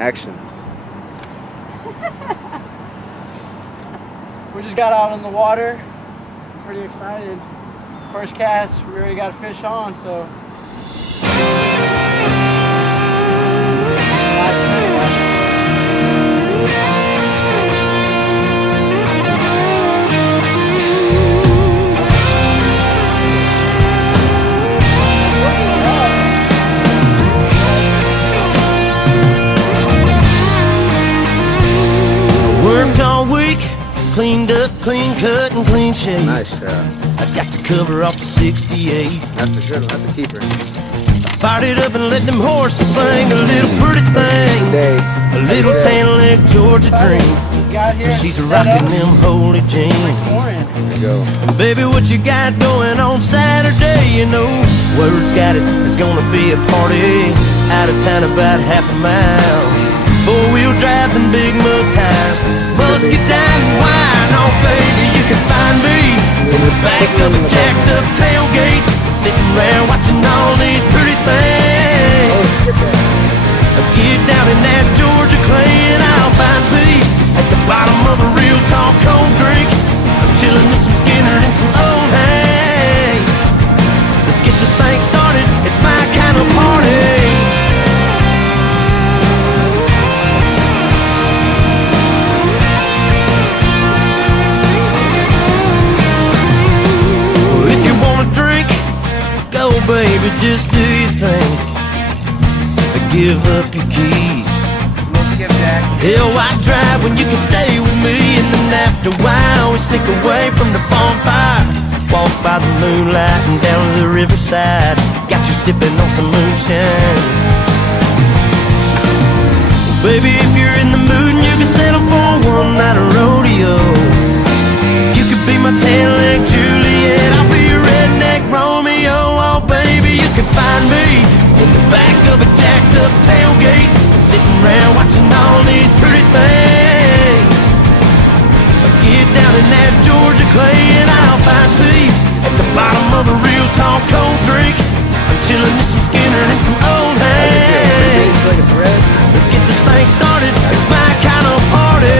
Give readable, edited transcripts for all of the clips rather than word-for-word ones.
Action. We just got out on the water. Pretty excited. First cast, we already got a fish on, so. Worked all week, cleaned up, clean cut, and clean shaved. Nice shot. I got the cover off the 68. That's a good one. That's a keeper. I fired it up and let them horses sing a little pretty thing. A little tan leg Georgia dream. She's rocking them holy jeans. There you go. And baby, what you got going on Saturday? You know, word's got it, it's gonna be a party. Out of town about half a mile. Four-wheel drives and big mud tires. Musket down and wine. Oh baby, you can find me in the back of a jacked up tailgate, sitting around watching all these pretty things. I get down in that Georgia clay and I'll find peace at the bottom of a real tall cold drink. I'm chilling with some Skinner and some old hay. Let's get this thing started, it's my kind of party. Baby, just do your thing. Give up your keys. Hell, why drive when you can stay with me? And then after a while, we sneak away from the bonfire. Walk by the moonlight and down to the riverside. Got you sipping on some moonshine. Baby, if you're in the mood and you can settle for one night of rodeo, you could be my tan-leg Juliet, I'll be your redneck Romeo. Oh baby, you can find me in the back of a jacked up tailgate, sitting around watching all these pretty things. I'll get down in that Georgia clay and I'll find peace at the bottom of a real tall cold drink. I'm chilling with some Skinner and some old hay. Let's get this thing started, it's my kind of party.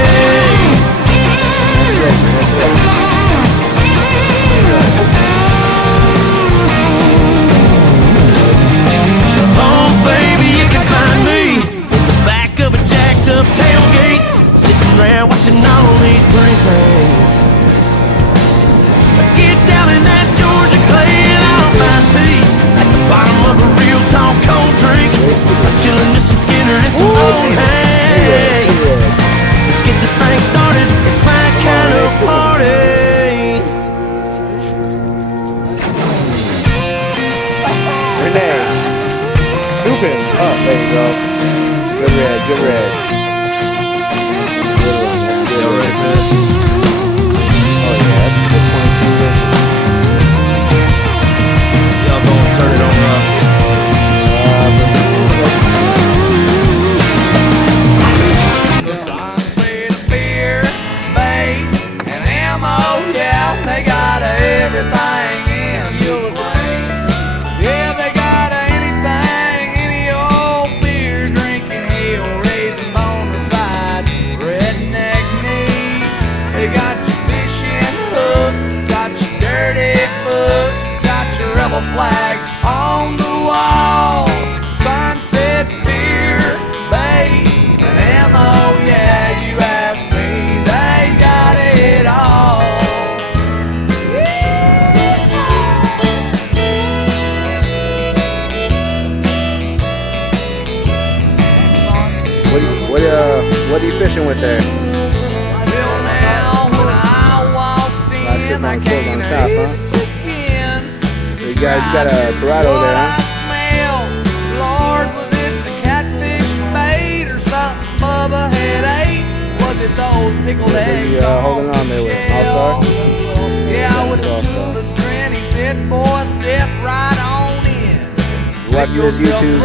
Oh baby, you can find me in the back of a jacked up tailgate, sitting around watching all these pretty things. I get down in that Georgia clay and I'll find peace at the bottom of a real tall cold drink. I'm chilling with some Skinner and some old hay. Let's get this thing started, it's my kind of party. Renee. Stupid. Oh, there you go. Good red, good red. Good one. That's good. Ready for this? Oh yeah, that's a good point. Y'all gonna turn it on up. They got everything in you'll see. Yeah, they got anything, any old beer drinking, hell raising bonafide redneck needs. They got your fishing hooks, got your dirty books, got your rebel flag on the wall. Sunset beer, bait, and ammo. Yeah, you ask me, they got it all. What are you fishing with there? Well, now when I walked in, I came on top, huh? You got a Corrado there, huh? Lord, was it the catfish bait or something Bubba had ate? Was it those pickled eggs? Holding on there with All-Star? Yeah, with the toothless grin, he said, boy, step right on in. You watching this YouTube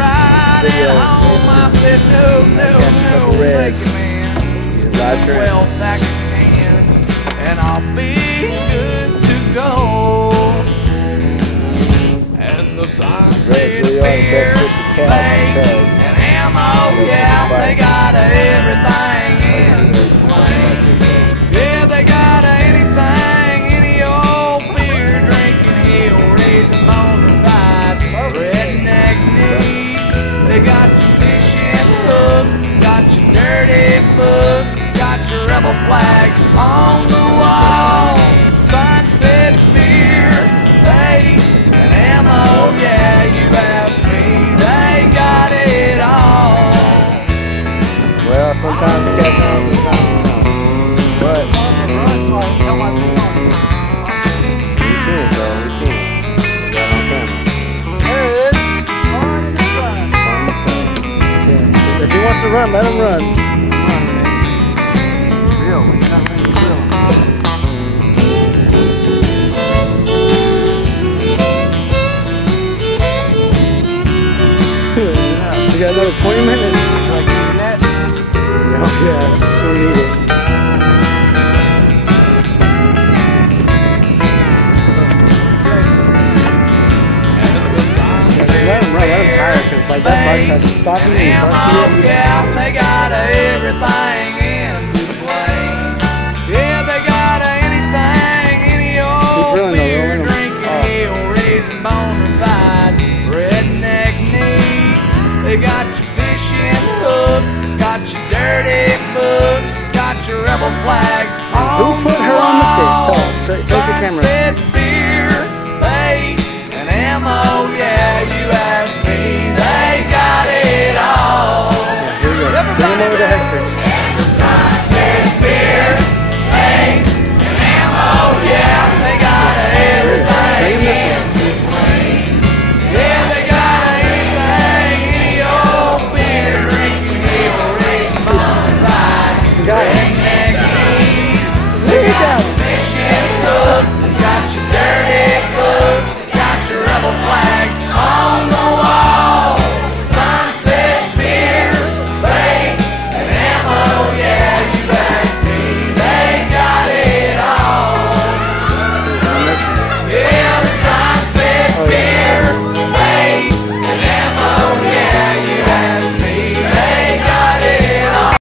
video? I said, no, thank you, man. Live stream. 12 back in hand, and I'll be good to go. And the sunset beer, bait, and ammo, yeah, they got Sometimes you catch on, sometimes you don't. But we seen it though, we seen it. We got it on camera. There it is. On the sun. On the side. Yeah. If he wants to run, let him run. Real, when you're not running, you're real. We got another 20 minutes. Like that? Oh yeah, so need it. Let him run, let him tire, because like that bike has to stop him and bust it. Yeah, they got everything in display. Yeah, they got anything, any old beer drinking, hill raising, bonafide, redneck needs. They got your fishing hooks, got your dirty books, got your rebel flag. Who put her on the fish? Tell him. Take the camera. Sunset beer, bait, and ammo. Yeah, you ask me, they got it all. Yeah, here we go. Bring him Everybody over the